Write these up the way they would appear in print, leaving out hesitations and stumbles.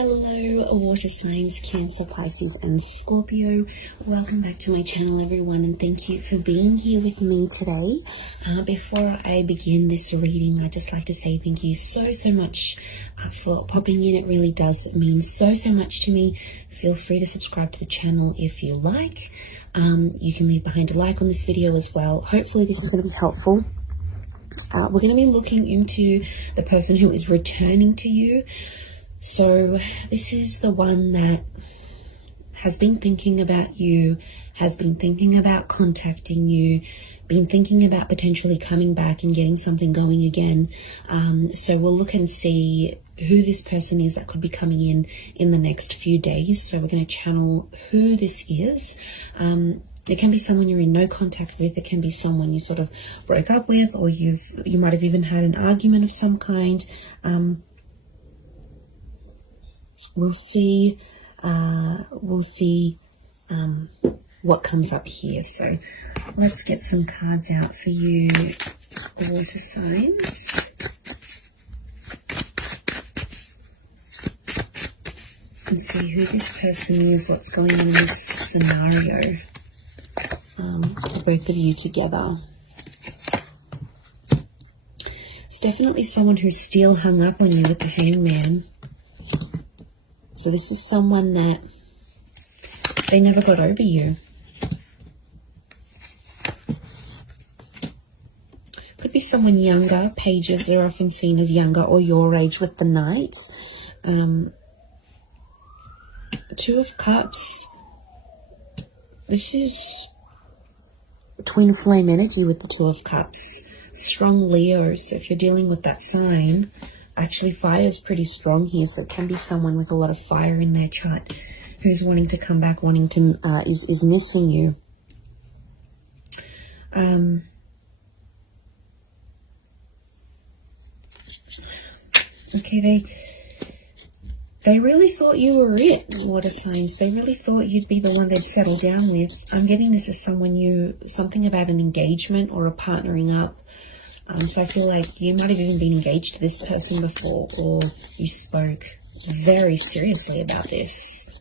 Hello water signs, Cancer, Pisces and Scorpio. Welcome back to my channel everyone, and thank you for being here with me today. Before I begin this reading, I'd just like to say thank you so much for popping in. It really does mean so much to me. Feel free to subscribe to the channel if you like. You can leave behind a like on this video as well. Hopefully this is going to be helpful. We're going to be looking into the person who is returning to you. So this is the one that has been thinking about you, has been thinking about contacting you, been thinking about potentially coming back and getting something going again. So we'll look and see who this person is that could be coming in the next few days. So we're going to channel who this is. It can be someone you're in no contact with. It can be someone you sort of broke up with, or you might have even had an argument of some kind. We'll see what comes up here. So let's get some cards out for you, water signs. And see who this person is, what's going on in this scenario for both of you together. It's definitely someone who's still hung up on you with the Hangman. So this is someone that they never got over you. Could be someone younger. Pages, they're often seen as younger or your age with the Knight. Two of Cups. This is twin flame energy with the Two of Cups. Strong Leo. So if you're dealing with that sign, actually fire is pretty strong here. So it can be someone with a lot of fire in their chart who's wanting to come back, wanting to, is missing you. Okay, they really thought you were it, water signs. They really thought you'd be the one they'd settle down with. I'm getting this as something about an engagement or a partnering up. So I feel like you might have even been engaged to this person before, or you spoke very seriously about this.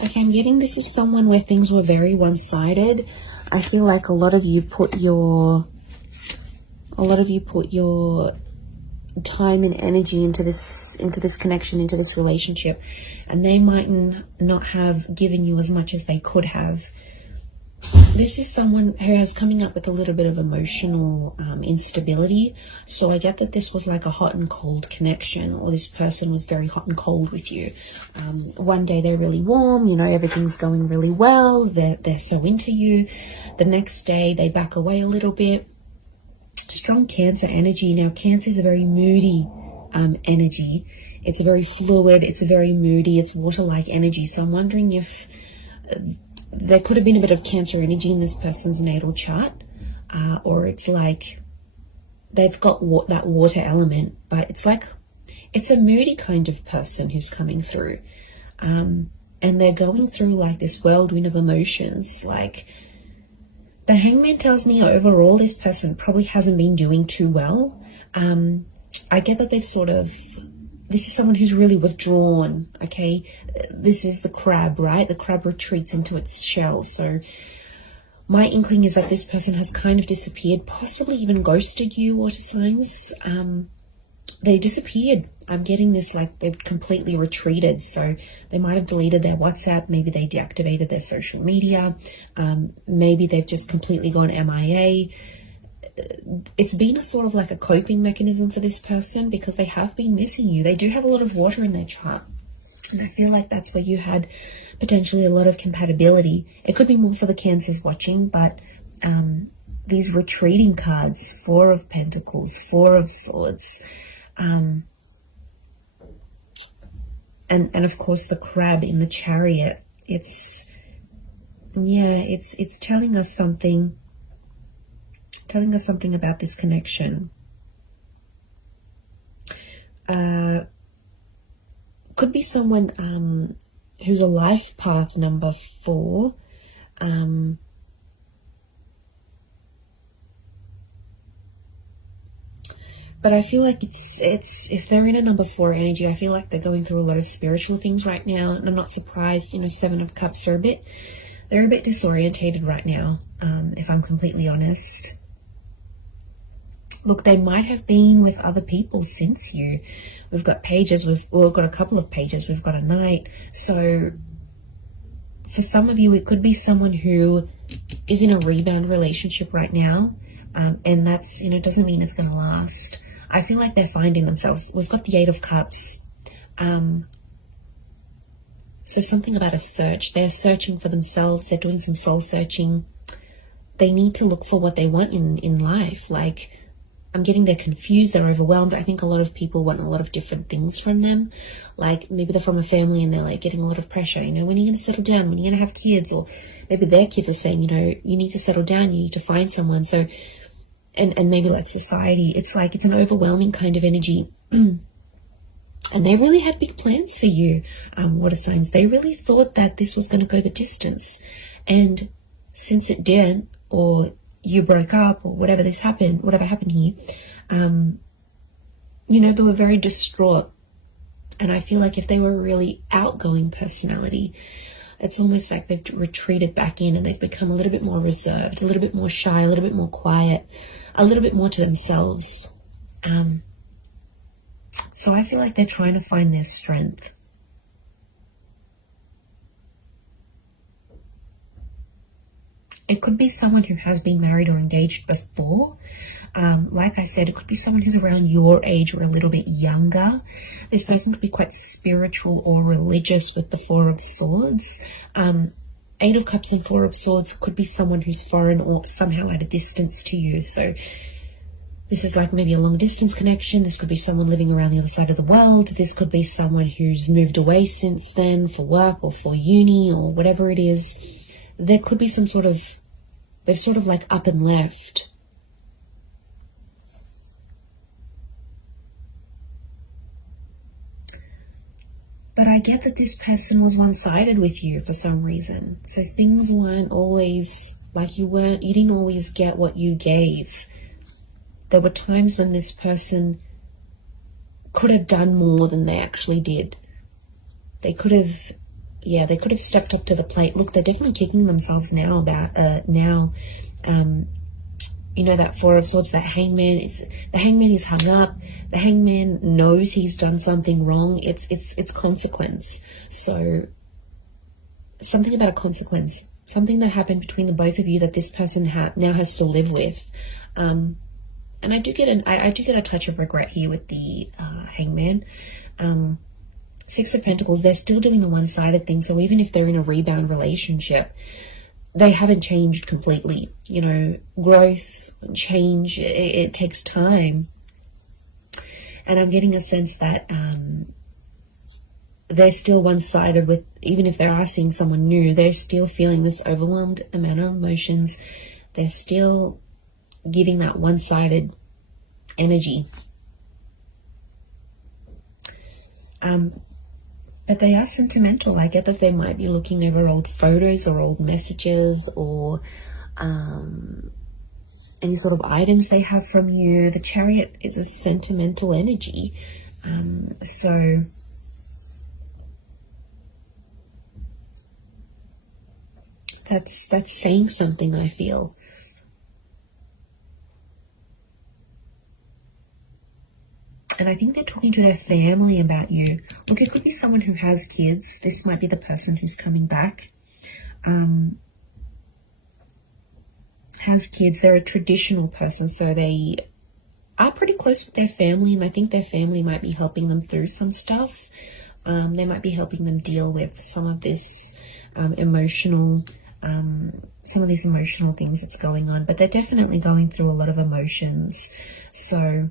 Okay, I'm getting this is someone where things were very one-sided. I feel like a lot of you put your time and energy into this connection, into this relationship, and they might not have given you as much as they could have. This is someone who is coming up with a little bit of emotional instability. So I get that this was like a hot and cold connection, or this person was very hot and cold with you. One day they're really warm, you know, everything's going really well, they're so into you. The next day they back away a little bit. Strong Cancer energy. Now, Cancer is a very moody energy. It's a very fluid, it's a very moody, it's water-like energy. So I'm wondering if there could have been a bit of Cancer energy in this person's natal chart, or it's like they've got that water element, but it's like it's a moody kind of person who's coming through, and they're going through like this whirlwind of emotions. Like, the Hangman tells me overall this person probably hasn't been doing too well. I get that this is someone who's really withdrawn, okay? This is the crab, right? The crab retreats into its shell. So my inkling is that this person has kind of disappeared, possibly even ghosted you, water signs. They disappeared. I'm getting this like they've completely retreated. So they might have deleted their WhatsApp. Maybe they deactivated their social media. Maybe they've just completely gone MIA. It's been a sort of like a coping mechanism for this person because they have been missing you. They do have a lot of water in their chart. And I feel like that's where you had potentially a lot of compatibility. It could be more for the Cancers watching, but these retreating cards, Four of Pentacles, Four of Swords, and of course the crab in the Chariot. It's telling us something. Telling us something about this connection. Could be someone who's a life path number 4. But I feel like it's if they're in a number 4 energy, I feel like they're going through a lot of spiritual things right now, and I'm not surprised. 7 of Cups are they're a bit disorientated right now, if I'm completely honest. Look, they might have been with other people since you. We've got pages, we've got a couple of pages, we've got a knight. So for some of you, it could be someone who is in a rebound relationship right now, and that's, doesn't mean it's going to last. I feel like they're finding themselves. We've got the 8 of Cups. So something about a search. They're searching for themselves. They're doing some soul searching. They need to look for what they want in life. Like, I'm getting they're confused, they're overwhelmed. I think a lot of people want a lot of different things from them. Like, maybe they're from a family and they're like getting a lot of pressure. When are you going to settle down? When are you going to have kids? Or maybe their kids are saying, you need to settle down. You need to find someone. So, and maybe like society, it's like, it's an overwhelming kind of energy. And they really had big plans for you, water signs. They really thought that this was going to go the distance. And since it didn't, or you broke up, or whatever happened here, they were very distraught. And I feel like if they were a really outgoing personality, it's almost like they've retreated back in and they've become a little bit more reserved, a little bit more shy, a little bit more quiet, a little bit more to themselves. So I feel like they're trying to find their strength. It could be someone who has been married or engaged before. Like I said, it could be someone who's around your age or a little bit younger. This person could be quite spiritual or religious with the 4 of Swords. 8 of Cups and 4 of Swords could be someone who's foreign or somehow at a distance to you. So this is like maybe a long distance connection. This could be someone living around the other side of the world. This could be someone who's moved away since then for work or for uni or whatever it is. There could be some sort of, they're sort of like up and left. But I get that this person was one-sided with you for some reason. So things weren't always like you didn't always get what you gave. There were times when this person could have done more than they actually did. They could have stepped up to the plate. Look, they're definitely kicking themselves now about that 4 of Swords, that Hangman is hung up. The Hangman knows he's done something wrong. It's consequence. So something about a consequence, something that happened between the both of you that this person now has to live with. And I do get a touch of regret here with the Hangman. 6 of Pentacles, they're still doing the one-sided thing. So even if they're in a rebound relationship, they haven't changed completely. Growth, change, it takes time. And I'm getting a sense that they're still one-sided with, even if they are seeing someone new, they're still feeling this overwhelmed amount of emotions. They're still giving that one-sided energy. But they are sentimental. I get that they might be looking over old photos or old messages or any sort of items they have from you. The Chariot is a sentimental energy. So that's saying something, I feel. And I think they're talking to their family about you. Look, it could be someone who has kids. This might be the person who's coming back. Has kids. They're a traditional person, so they are pretty close with their family, and I think their family might be helping them through some stuff. They might be helping them deal with some of this emotional things that's going on, but they're definitely going through a lot of emotions. So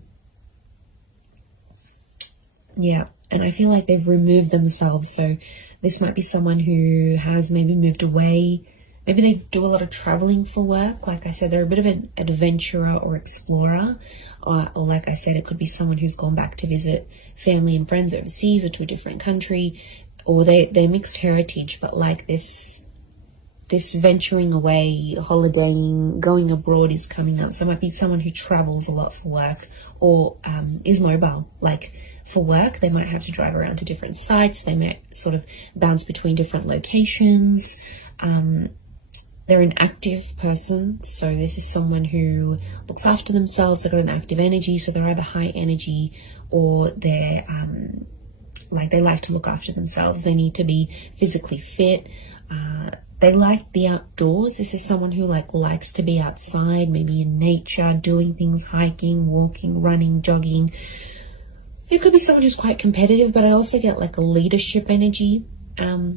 yeah, and I feel like they've removed themselves. So this might be someone who has maybe moved away. Maybe they do a lot of traveling for work. Like I said, they're a bit of an adventurer or explorer. Or like I said, it could be someone who's gone back to visit family and friends overseas or to a different country. or they're mixed heritage, but like this venturing away, holidaying, going abroad is coming up. So it might be someone who travels a lot for work, or is mobile. Like for work, they might have to drive around to different sites. They might sort of bounce between different locations. They're an active person. So this is someone who looks after themselves. They've got an active energy. So they're either high energy, or they're like they like to look after themselves. They need to be physically fit. They like the outdoors. This is someone who likes to be outside, maybe in nature, doing things, hiking, walking, running, jogging. It could be someone who's quite competitive, but I also get like a leadership energy.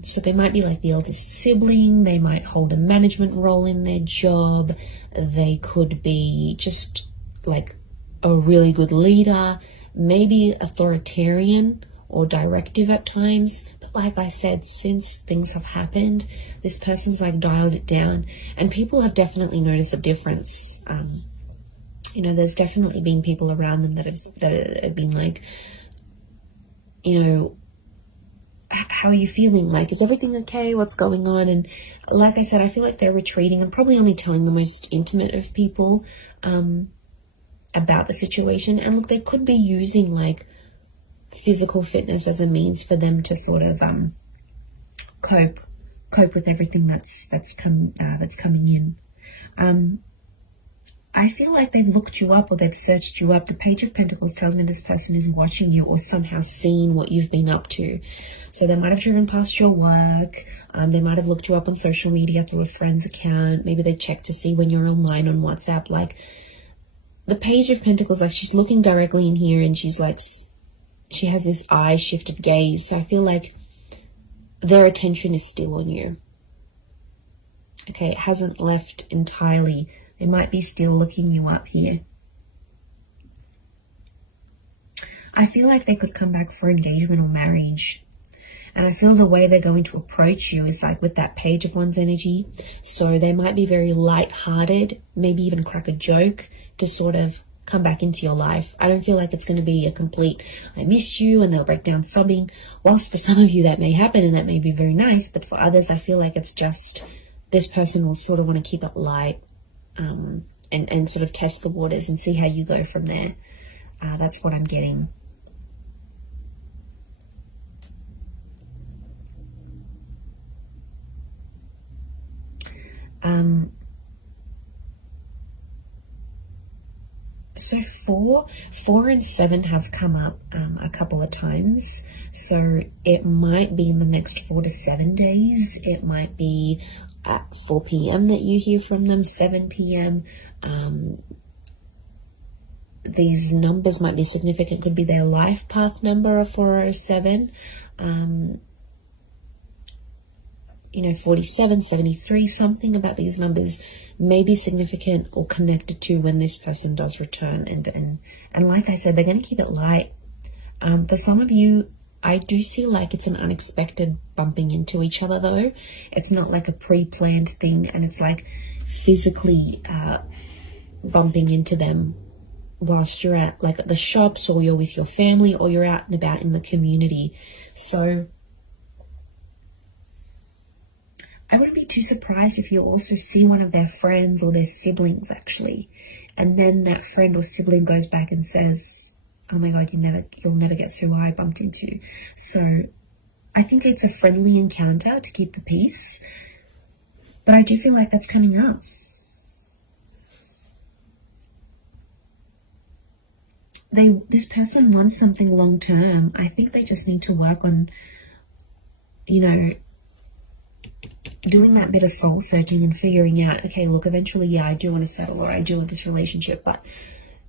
So they might be like the eldest sibling. They might hold a management role in their job. They could be just like a really good leader, maybe authoritarian or directive at times. Like I said, since things have happened, this person's like dialed it down, and people have definitely noticed a difference. There's definitely been people around them that have been like, how are you feeling? Like, is everything okay? What's going on? And like I said, I feel like they're retreating and probably only telling the most intimate of people about the situation. And look, they could be using like physical fitness as a means for them to sort of cope with everything that's coming in. I feel like they've looked you up, or they've searched you up. The Page of Pentacles tells me this person is watching you, or somehow seen what you've been up to. So they might have driven past your work. They might have looked you up on social media through a friend's account. Maybe they checked to see when you're online on WhatsApp. Like the Page of Pentacles, like she's looking directly in here, and she's like, she has this eye shifted gaze. So I feel like their attention is still on you. Okay, it hasn't left entirely. They might be still looking you up here. I feel like they could come back for engagement or marriage. And I feel the way they're going to approach you is like with that Page of Wands energy. So they might be very light-hearted, maybe even crack a joke to sort of come back into your life. I don't feel like it's going to be a complete I miss you and they'll break down sobbing. Whilst for some of you that may happen and that may be very nice, but for others I feel like it's just this person will sort of want to keep it light and sort of test the waters and see how you go from there. That's what I'm getting. So 4 and 7 have come up a couple of times. So it might be in the next 4 to 7 days. It might be at 4 p.m. that you hear from them, 7 p.m. These numbers might be significant. Could be their life path number of 407. 47, 73, something about these numbers may be significant or connected to when this person does return. And like I said, they're going to keep it light. For some of you, I do see like it's an unexpected bumping into each other though. It's not like a pre-planned thing, and it's like physically bumping into them whilst you're at like at the shops, or you're with your family, or you're out and about in the community. So I wouldn't be too surprised if you also see one of their friends or their siblings actually, and then that friend or sibling goes back and says, oh my God, you'll never guess who I bumped into. So I think it's a friendly encounter to keep the peace, but I do feel like that's coming up. This person wants something long term. I think they just need to work on, doing that bit of soul searching and figuring out, okay, look, eventually, yeah, I do want to settle, or I do want this relationship, but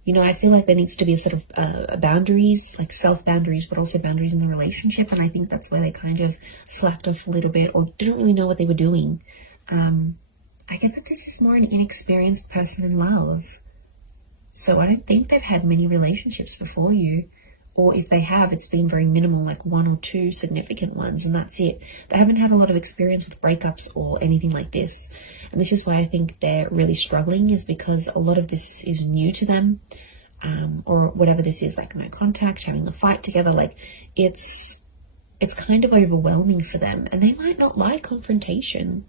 I feel like there needs to be a sort of boundaries, like self-boundaries, but also boundaries in the relationship. And I think that's where they kind of slacked off a little bit, or didn't really know what they were doing. I get that this is more an inexperienced person in love. So I don't think they've had many relationships before you. Or if they have, it's been very minimal, like 1 or 2 significant ones, and that's it. They haven't had a lot of experience with breakups or anything like this. And this is why I think they're really struggling, is because a lot of this is new to them, or whatever this is, like no contact, having a fight together. Like it's it's kind of overwhelming for them, and they might not like confrontation.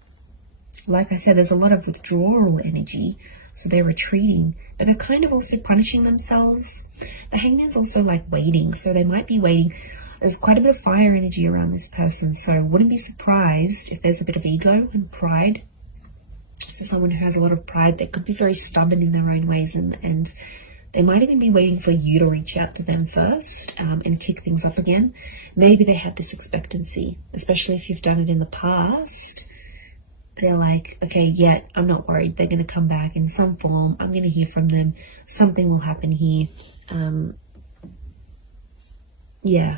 Like I said, there's a lot of withdrawal energy, so they're retreating, but they're kind of also punishing themselves. The Hangman's also like waiting, so they might be waiting. There's quite a bit of fire energy around this person, so wouldn't be surprised if there's a bit of ego and pride. So someone who has a lot of pride, they could be very stubborn in their own ways, and they might even be waiting for you to reach out to them first and kick things up again. Maybe they have this expectancy, especially if you've done it in the past. They're like, okay, yeah, I'm not worried. They're going to come back in some form. I'm going to hear from them. Something will happen here. Yeah.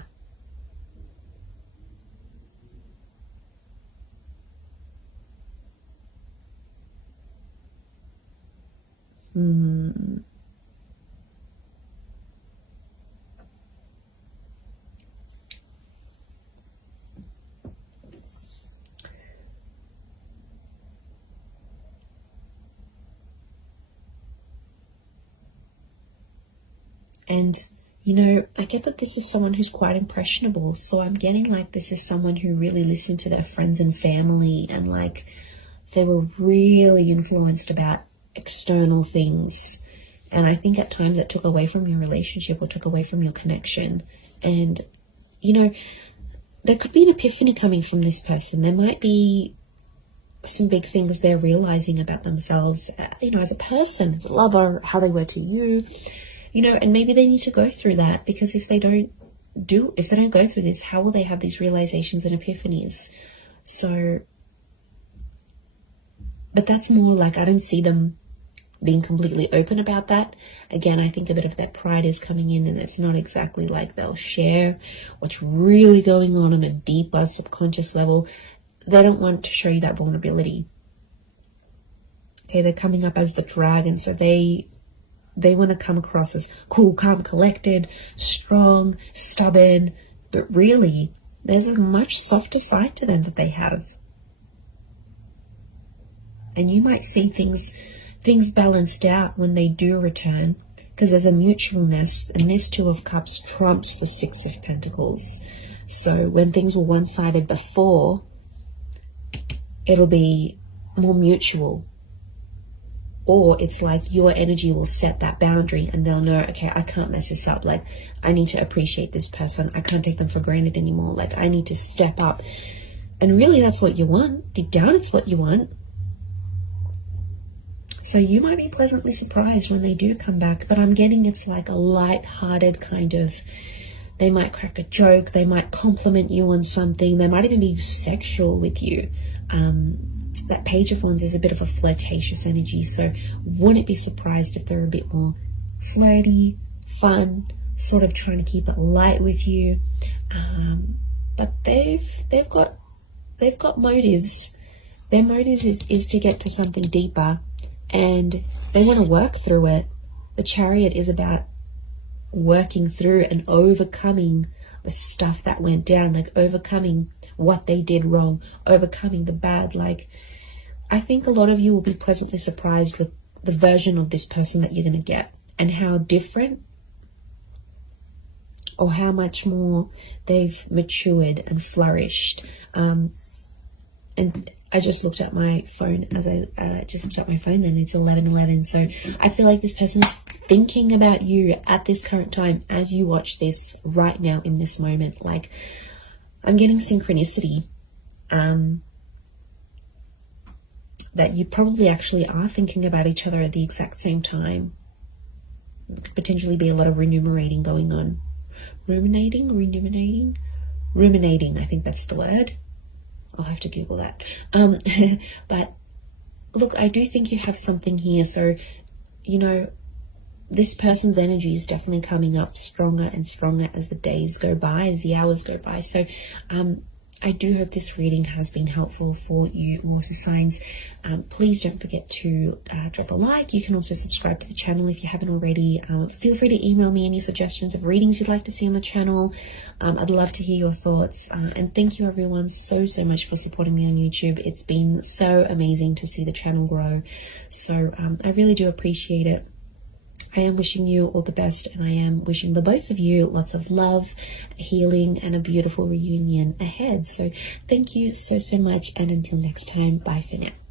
And, you know, I get that this is someone who's quite impressionable. So I'm getting like this is someone who really listened to their friends and family, and like they were really influenced about external things. And I think at times it took away from your relationship or took away from your connection. And, you know, there could be an epiphany coming from this person. There might be some big things they're realizing about themselves, you know, as a person, as a lover, how they were to you. You know, and maybe they need to go through that, because if they don't go through this, how will they have these realizations and epiphanies? So, but that's more like, I don't see them being completely open about that. Again, I think a bit of that pride is coming in, and it's not exactly like they'll share what's really going on a deeper subconscious level. They don't want to show you that vulnerability. Okay, they're coming up as the dragon, so they want to come across as cool, calm, collected, strong, stubborn, but really there's a much softer side to them that they have. And you might see things balanced out when they do return, because there's a mutualness, and this Two of Cups trumps the Six of Pentacles. So when things were one-sided before, it'll be more mutual. Or it's like your energy will set that boundary, and they'll know, okay, I can't mess this up. Like, I need to appreciate this person. I can't take them for granted anymore. Like, I need to step up. And really, that's what you want. Deep down, it's what you want. So you might be pleasantly surprised when they do come back. But I'm getting it's like a light-hearted kind of, they might crack a joke. They might compliment you on something. They might even be sexual with you. That Page of Wands is a bit of a flirtatious energy, so wouldn't be surprised if they're a bit more flirty, fun, sort of trying to keep it light with you. But they've got motives. Their motives is to get to something deeper, and they want to work through it. The Chariot is about working through and overcoming the stuff that went down, like overcoming what they did wrong, overcoming the bad. Like, I think a lot of you will be pleasantly surprised with the version of this person that you're going to get, and how different or how much more they've matured and flourished. And I just looked at my phone then it's 11:11. So I feel like this person's thinking about you at this current time as you watch this right now in this moment. Like, I'm getting synchronicity, that you probably actually are thinking about each other at the exact same time. There could potentially be a lot of ruminating going on. Ruminating, I think that's the word. I'll have to Google that. But look, I do think you have something here. So, you know, this person's energy is definitely coming up stronger and stronger as the days go by, as the hours go by. So I do hope this reading has been helpful for you, water signs. Please don't forget to drop a like. You can also subscribe to the channel if you haven't already. Feel free to email me any suggestions of readings you'd like to see on the channel. I'd love to hear your thoughts. And thank you everyone so much for supporting me on YouTube. It's been so amazing to see the channel grow. So I really do appreciate it. I am wishing you all the best, and I am wishing the both of you lots of love, healing, and a beautiful reunion ahead. So thank you so much, and until next time, bye for now.